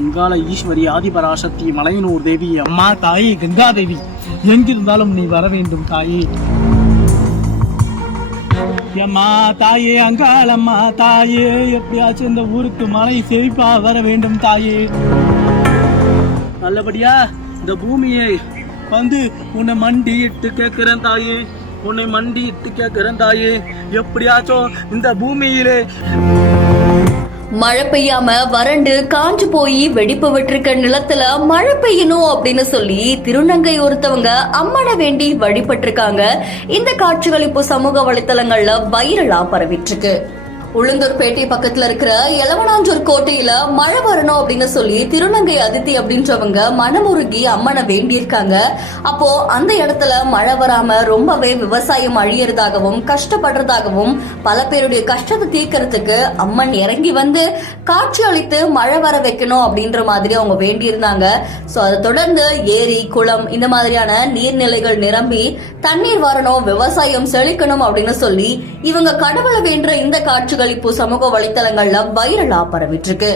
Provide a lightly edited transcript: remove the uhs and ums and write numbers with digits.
அங்காள ஈஸ்வரி ஆதிபராசக்தி மலையனூர் தேவி அம்மா தாயே கங்கா தேவி எங்கிருந்தாலும் நீ வர வேண்டும் தாயே. அம்மா தாயே அங்காளம்மா தாயே எப்படியாச்சும் இந்த ஊருக்கு மழை செழிப்பா வர வேண்டும் தாயே. நல்லபடியா இந்த பூமியை வந்து உன்னை மண்டியிட்டு கேட்கிறேன் தாயே, உன்னை மண்டியிட்டு கேட்கிறேன் தாயே. எப்படியாச்சும் இந்த பூமியிலே மழை பெய்யாம வறண்டு காஞ்சு போய் வெடிப்பு விட்டுருக்க நிலத்துல மழை பெய்யணும் அப்படின்னு சொல்லி திருநங்கை ஒருத்தவங்க அம்மனை வேண்டி வழிபட்டு இருக்காங்க. இந்த காட்சிகள் இப்போ சமூக வலைத்தளங்கள்ல வைரலா பரவிட்டு இருக்கு. உளுந்தூர்பேட்டை பக்கத்துல இருக்கிற எலவனாஞ்சூர் கோட்டையில மழை வரணும் அப்படின்னு சொல்லி திருநங்கை அதித்தி அப்படின்றவங்க மனமுருகி அம்மனை வேண்டியிருக்காங்க. அப்போ அந்த இடத்துல மழை வராம ரொம்பவே விவசாயம் அழியறதாகவும் கஷ்டப்படுறதாகவும் பல பேருடைய கஷ்டத்தை தீர்க்கறதுக்கு அம்மன் இறங்கி வந்து காட்சி அளித்து மழை வர வைக்கணும் அப்படின்ற மாதிரி அவங்க வேண்டியிருந்தாங்க. சோ அதை தொடர்ந்து ஏரி குளம் இந்த மாதிரியான நீர்நிலைகள் நிரம்பி தண்ணீர் வரணும், விவசாயம் செழிக்கணும் அப்படின்னு சொல்லி இவங்க கடவுளை வேண்டுற இந்த காட்சிகள் இப்போ சமூக வலைத்தளங்கள்ல வைரலா பரவிட்டு இருக்கு.